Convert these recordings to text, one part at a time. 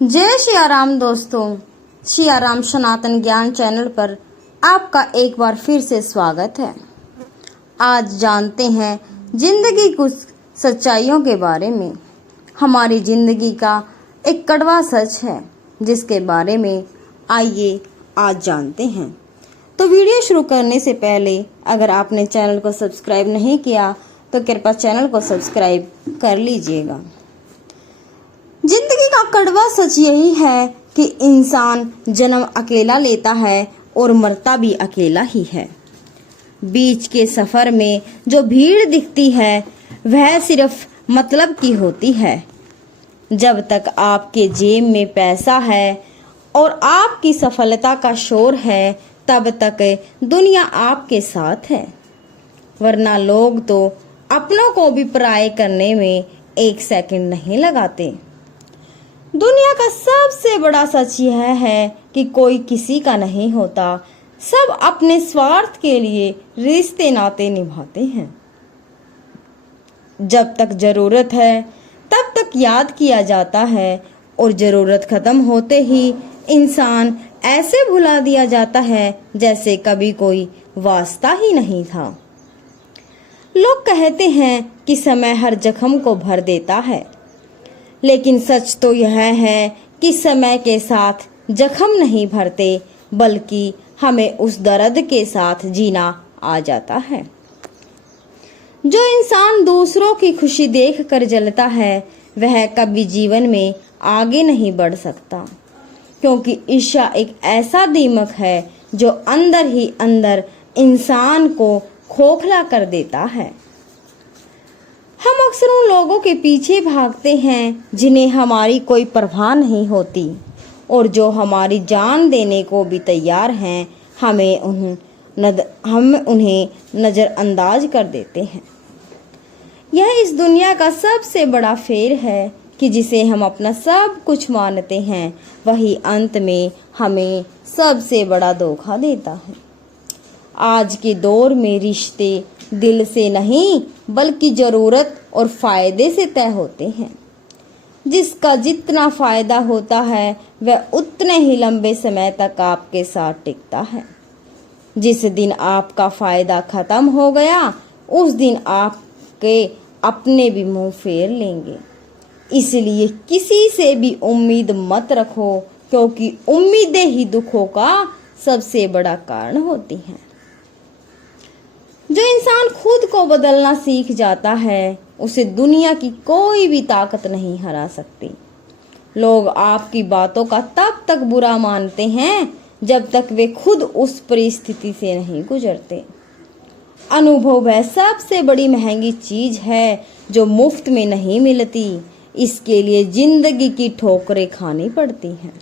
जय सिया राम दोस्तों। सिया राम सनातन ज्ञान चैनल पर आपका एक बार फिर से स्वागत है। आज जानते हैं जिंदगी कुछ सच्चाइयों के बारे में। हमारी जिंदगी का एक कड़वा सच है जिसके बारे में आइए आज जानते हैं। तो वीडियो शुरू करने से पहले अगर आपने चैनल को सब्सक्राइब नहीं किया तो कृपया चैनल को सब्सक्राइब कर लीजिएगा। जिंदगी का कड़वा सच यही है कि इंसान जन्म अकेला लेता है और मरता भी अकेला ही है। बीच के सफर में जो भीड़ दिखती है वह सिर्फ मतलब की होती है। जब तक आपके जेब में पैसा है और आपकी सफलता का शोर है तब तक दुनिया आपके साथ है, वरना लोग तो अपनों को भी पराये करने में एक सेकंड नहीं लगाते। दुनिया का सबसे बड़ा सच यह है कि कोई किसी का नहीं होता, सब अपने स्वार्थ के लिए रिश्ते नाते निभाते हैं। जब तक जरूरत है तब तक याद किया जाता है और जरूरत खत्म होते ही इंसान ऐसे भुला दिया जाता है जैसे कभी कोई वास्ता ही नहीं था। लोग कहते हैं कि समय हर जख्म को भर देता है, लेकिन सच तो यह है कि समय के साथ जख्म नहीं भरते बल्कि हमें उस दर्द के साथ जीना आ जाता है। जो इंसान दूसरों की खुशी देखकर जलता है वह कभी जीवन में आगे नहीं बढ़ सकता, क्योंकि ईर्ष्या एक ऐसा दीमक है जो अंदर ही अंदर इंसान को खोखला कर देता है। हम अक्सर उन लोगों के पीछे भागते हैं जिन्हें हमारी कोई परवाह नहीं होती और जो हमारी जान देने को भी तैयार हैं। हम उन्हें नज़रअंदाज कर देते हैं। यह इस दुनिया का सबसे बड़ा फेर है कि जिसे हम अपना सब कुछ मानते हैं वही अंत में हमें सबसे बड़ा धोखा देता है। आज के दौर में रिश्ते दिल से नहीं बल्कि जरूरत और फायदे से तय होते हैं। जिसका जितना फायदा होता है वह उतने ही लंबे समय तक आपके साथ टिकता है। जिस दिन आपका फायदा खत्म हो गया उस दिन आपके अपने भी मुंह फेर लेंगे। इसलिए किसी से भी उम्मीद मत रखो, क्योंकि उम्मीदें ही दुखों का सबसे बड़ा कारण होती हैं। जो इंसान खुद को बदलना सीख जाता है उसे दुनिया की कोई भी ताकत नहीं हरा सकती। लोग आपकी बातों का तब तक बुरा मानते हैं जब तक वे खुद उस परिस्थिति से नहीं गुजरते। अनुभव वह सबसे बड़ी महंगी चीज है जो मुफ्त में नहीं मिलती, इसके लिए जिंदगी की ठोकरें खानी पड़ती हैं।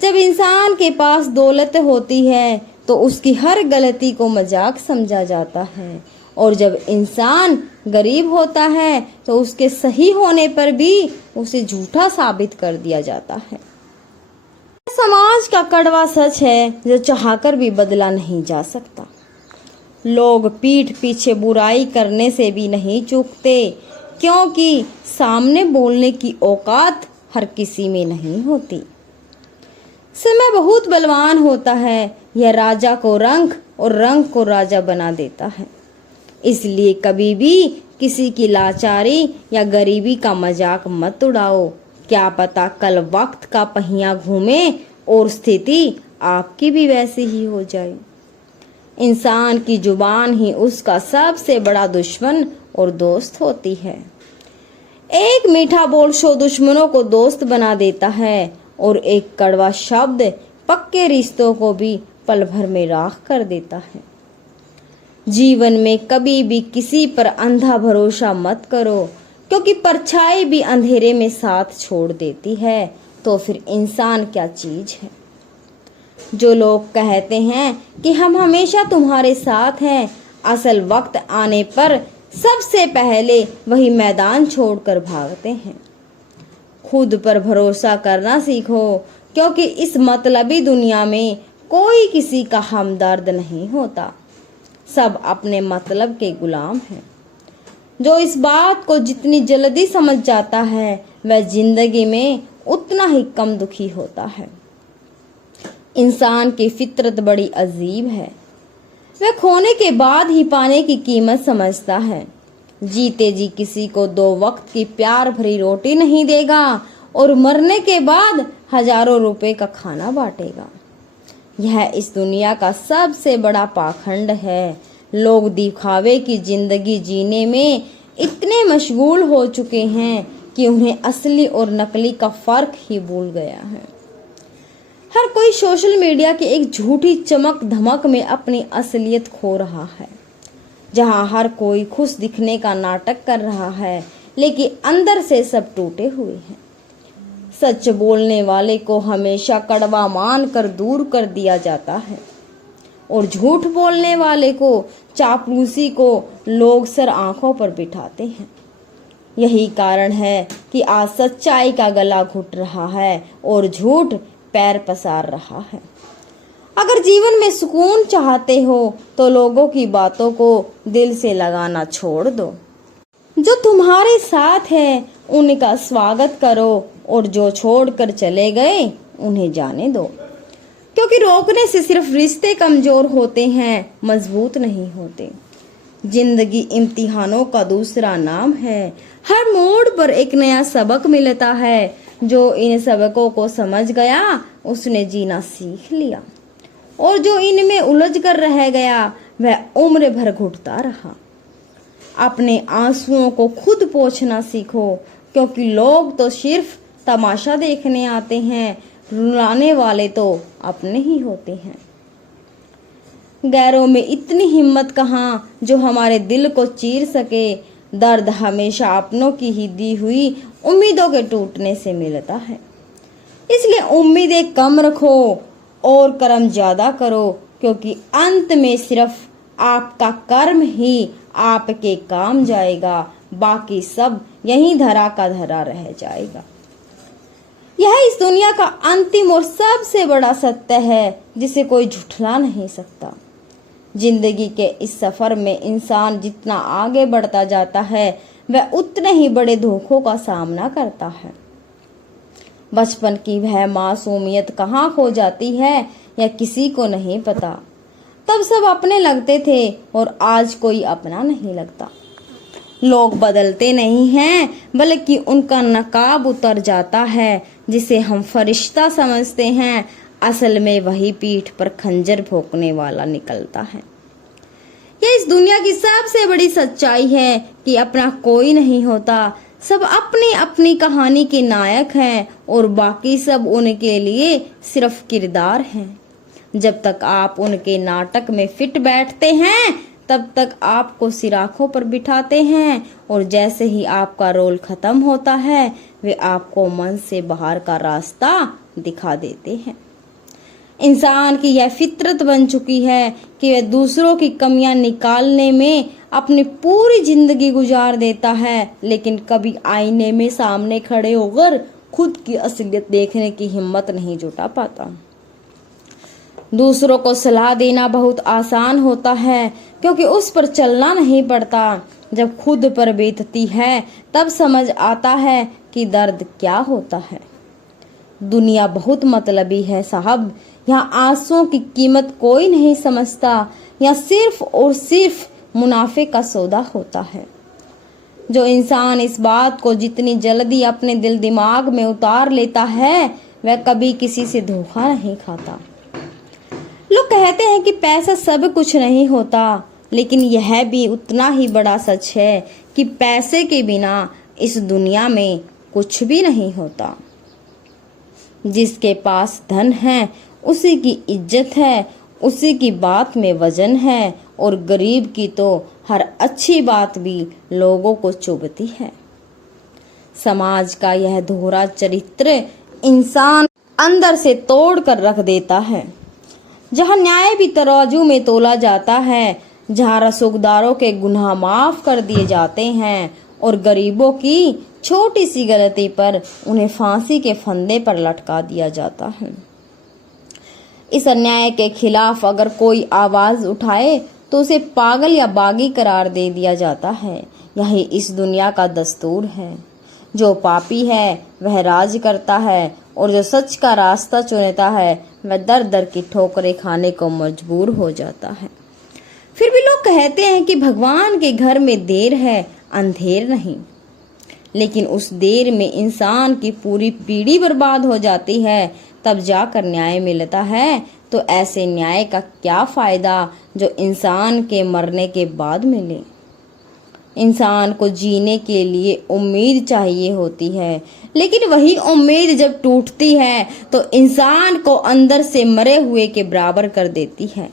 जब इंसान के पास दौलत होती है तो उसकी हर गलती को मजाक समझा जाता है, और जब इंसान गरीब होता है तो उसके सही होने पर भी उसे झूठा साबित कर दिया जाता है। समाज का कड़वा सच है जो चाहकर भी बदला नहीं जा सकता। लोग पीठ पीछे बुराई करने से भी नहीं चूकते, क्योंकि सामने बोलने की औकात हर किसी में नहीं होती। समय बहुत बलवान होता है, यह राजा को रंग और रंग को राजा बना देता है। इसलिए कभी भी किसी की लाचारी या गरीबी का मजाक मत उड़ाओ। क्या पता कल वक्त का पहिया घूमे और स्थिति आपकी भी वैसी ही हो जाए। इंसान की जुबान ही उसका सबसे बड़ा दुश्मन और दोस्त होती है। एक मीठा बोल 100 दुश्मनों को दोस्त बना देता है और एक कड़वा शब्द पक्के रिश्तों को भी पल भर में राख कर देता है। जीवन में कभी भी किसी पर अंधा भरोसा मत करो, क्योंकि परछाई भी अंधेरे में साथ छोड़ देती है। तो फिर इंसान क्या चीज है। जो लोग कहते हैं कि हम हमेशा तुम्हारे साथ हैं, असल वक्त आने पर सबसे पहले वही मैदान छोड़कर भागते हैं। खुद पर भरोसा करना सीखो, क्योंकि इस मतलबी दुनिया में कोई किसी का हमदर्द नहीं होता। सब अपने मतलब के गुलाम हैं। जो इस बात को जितनी जल्दी समझ जाता है वह जिंदगी में उतना ही कम दुखी होता है। इंसान की फितरत बड़ी अजीब है। वह खोने के बाद ही पाने की कीमत समझता है। जीते जी किसी को 2 वक्त की प्यार भरी रोटी नहीं देगा और मरने के बाद हजारों रुपए का खाना बांटेगा। यह इस दुनिया का सबसे बड़ा पाखंड है। लोग दिखावे की जिंदगी जीने में इतने मशगूल हो चुके हैं कि उन्हें असली और नकली का फर्क ही भूल गया है। हर कोई सोशल मीडिया की एक झूठी चमक धमक में अपनी असलियत खो रहा है, जहां हर कोई खुश दिखने का नाटक कर रहा है, लेकिन अंदर से सब टूटे हुए हैं। सच बोलने वाले को हमेशा कड़वा मान कर दूर कर दिया जाता है और झूठ बोलने वाले को, चापलूसी को लोग सर आंखों पर बिठाते हैं। यही कारण है कि आज सच्चाई का गला घुट रहा है और झूठ पैर पसार रहा है। अगर जीवन में सुकून चाहते हो तो लोगों की बातों को दिल से लगाना छोड़ दो। जो तुम्हारे साथ है उनका स्वागत करो और जो छोड़कर चले गए उन्हें जाने दो, क्योंकि रोकने से सिर्फ रिश्ते कमजोर होते हैं, मजबूत नहीं होते। जिंदगी इम्तिहानों का दूसरा नाम है। हर मोड़ पर एक नया सबक मिलता है। जो इन सबकों को समझ गया उसने जीना सीख लिया, और जो इनमें उलझ कर रह गया वह उम्र भर घुटता रहा। अपने आंसुओं को खुद पोंछना सीखो, क्योंकि लोग तो सिर्फ तमाशा देखने आते हैं, रुलाने वाले तो अपने ही होते हैं। गैरों में इतनी हिम्मत कहाँ जो हमारे दिल को चीर सके। दर्द हमेशा अपनों की ही दी हुई उम्मीदों के टूटने से मिलता है। इसलिए उम्मीदें कम रखो और कर्म ज्यादा करो, क्योंकि अंत में सिर्फ आपका कर्म ही आपके काम जाएगा, बाकी सब यहीं धरा का धरा रह जाएगा। यह इस दुनिया का अंतिम और सबसे बड़ा सत्य है, जिसे कोई झुठला नहीं सकता। जिंदगी के इस सफर में इंसान जितना आगे बढ़ता जाता है वह उतने ही बड़े धोखों का सामना करता है। बचपन की वह मासूमियत कहाँ खो जाती है यह किसी को नहीं पता। तब सब अपने लगते थे और आज कोई अपना नहीं लगता। लोग बदलते नहीं हैं, बल्कि उनका नकाब उतर जाता है। जिसे हम फरिश्ता समझते हैं, असल में वही पीठ पर खंजर भोंकने वाला निकलता है। यह इस दुनिया की सबसे बड़ी सच्चाई है कि अपना कोई नहीं होता। सब अपनी अपनी कहानी के नायक हैं और बाकी सब उनके लिए सिर्फ किरदार हैं। जब तक आप उनके नाटक में फिट बैठते हैं तब तक आपको सिराखों पर बिठाते हैं, और जैसे ही आपका रोल खत्म होता है वे आपको मन से बाहर का रास्ता दिखा देते हैं। इंसान की यह फितरत बन चुकी है कि वह दूसरों की कमियां निकालने में अपनी पूरी जिंदगी गुजार देता है, लेकिन कभी आईने में सामने खड़े होकर खुद की असलियत देखने की हिम्मत नहीं जुटा पाता। दूसरों को सलाह देना बहुत आसान होता है, क्योंकि उस पर चलना नहीं पड़ता। जब खुद पर बीतती है तब समझ आता है कि दर्द क्या होता है। दुनिया बहुत मतलबी है साहब। यहाँ आंसुओं की कीमत कोई नहीं समझता। यहाँ सिर्फ और सिर्फ मुनाफे का सौदा होता है। जो इंसान इस बात को जितनी जल्दी अपने दिल दिमाग में उतार लेता है वह कभी किसी से धोखा नहीं खाता। लोग कहते हैं कि पैसा सब कुछ नहीं होता, लेकिन यह भी उतना ही बड़ा सच है कि पैसे के बिना इस दुनिया में कुछ भी नहीं होता। जिसके पास धन है उसी की इज्जत है, उसी की बात में वजन है, और गरीब की तो हर अच्छी बात भी लोगों को चुभती है। समाज का यह दोहरा चरित्र इंसान अंदर से तोड़ कर रख देता है। जहाँ न्याय भी तराजू में तोला जाता है, जहाँ रसूखदारों के गुनाह माफ कर दिए जाते हैं और गरीबों की छोटी सी गलती पर उन्हें फांसी के फंदे पर लटका दिया जाता है। इस अन्याय के खिलाफ अगर कोई आवाज उठाए तो उसे पागल या बागी करार दे दिया जाता है। यही इस दुनिया का दस्तूर है। जो पापी है वह राज करता है, और जो सच का रास्ता चुनता है वह दर दर की ठोकरें खाने को मजबूर हो जाता है। फिर भी लोग कहते हैं कि भगवान के घर में देर है, अंधेर नहीं। लेकिन उस देर में इंसान की पूरी पीढ़ी बर्बाद हो जाती है, तब जाकर न्याय मिलता है। तो ऐसे न्याय का क्या फायदा जो इंसान के मरने के बाद मिले। इंसान को जीने के लिए उम्मीद चाहिए होती है, लेकिन वही उम्मीद जब टूटती है तो इंसान को अंदर से मरे हुए के बराबर कर देती है।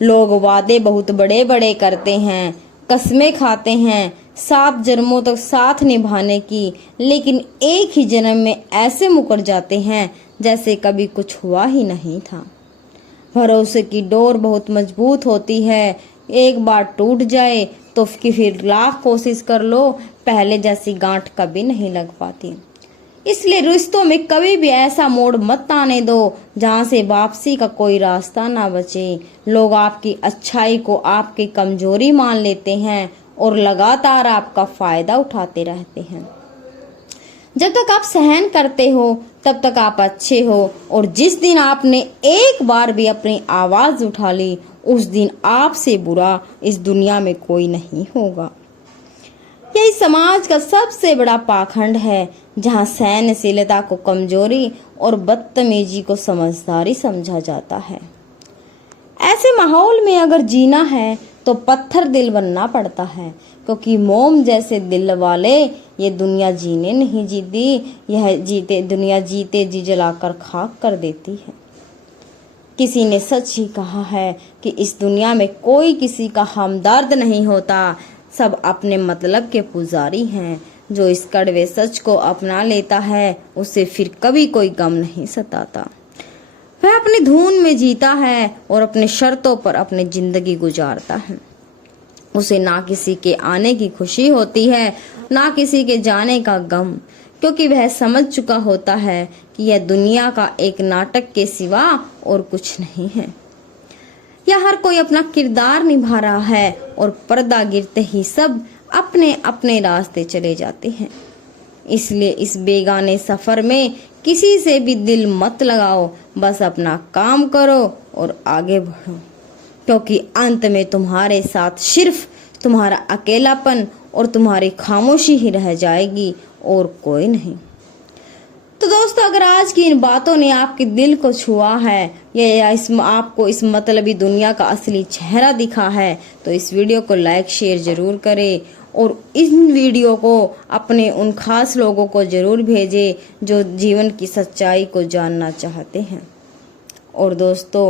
लोग वादे बहुत बड़े बड़े करते हैं, कस्में खाते हैं 7 जन्मों तक साथ निभाने की, लेकिन एक ही जन्म में ऐसे मुकर जाते हैं जैसे कभी कुछ हुआ ही नहीं था। भरोसे की डोर बहुत मजबूत होती है, एक बार टूट जाए तो फिर लाख कोशिश कर लो, पहले जैसी गांठ कभी नहीं लग पाती। इसलिए रिश्तों में कभी भी ऐसा मोड़ मत आने दो जहां से वापसी का कोई रास्ता ना बचे। लोग आपकी अच्छाई को आपकी कमजोरी मान लेते हैं और लगातार आपका फायदा उठाते रहते हैं। जब तक आप सहन करते हो तब तक आप अच्छे हो, और जिस दिन आपने एक बार भी अपनी आवाज उठा ली उस दिन आपसे बुरा इस दुनिया में कोई नहीं होगा। यही समाज का सबसे बड़ा पाखंड है, जहां सहनशीलता को कमजोरी और बदतमीजी को समझदारी समझा जाता है। ऐसे माहौल में अगर जीना है तो पत्थर दिल बनना पड़ता है, क्योंकि मोम जैसे दिल वाले ये दुनिया जीने नहीं जीती, यह दुनिया जीते जी जलाकर खाक कर देती है। किसी ने सच ही कहा है कि इस दुनिया में कोई किसी का हमदर्द नहीं होता, सब अपने मतलब के पुजारी हैं। जो इस कड़वे सच को अपना लेता है उसे फिर कभी कोई गम नहीं सताता। वह अपनी धुन में जीता है और अपने शर्तों पर अपनी जिंदगी गुजारता है। उसे ना किसी के आने की खुशी होती है, ना किसी के जाने का गम, क्योंकि वह समझ चुका होता है कि यह दुनिया का एक नाटक के सिवा और कुछ नहीं है। यह हर कोई अपना किरदार निभा रहा है और पर्दा गिरते ही सब अपने अपने रास्ते चले जाते हैं। इसलिए इस बेगाने सफर में किसी से भी दिल मत लगाओ, बस अपना काम करो और आगे बढ़ो, क्योंकि अंत में तुम्हारे साथ सिर्फ तुम्हारा अकेलापन और तुम्हारी खामोशी ही रह जाएगी और कोई नहीं। तो दोस्तों, अगर आज की इन बातों ने आपके दिल को छुआ है या आपको इस मतलबी दुनिया का असली चेहरा दिखा है तो इस वीडियो को लाइक शेयर जरूर करें और इन वीडियो को अपने उन खास लोगों को जरूर भेजें जो जीवन की सच्चाई को जानना चाहते हैं। और दोस्तों,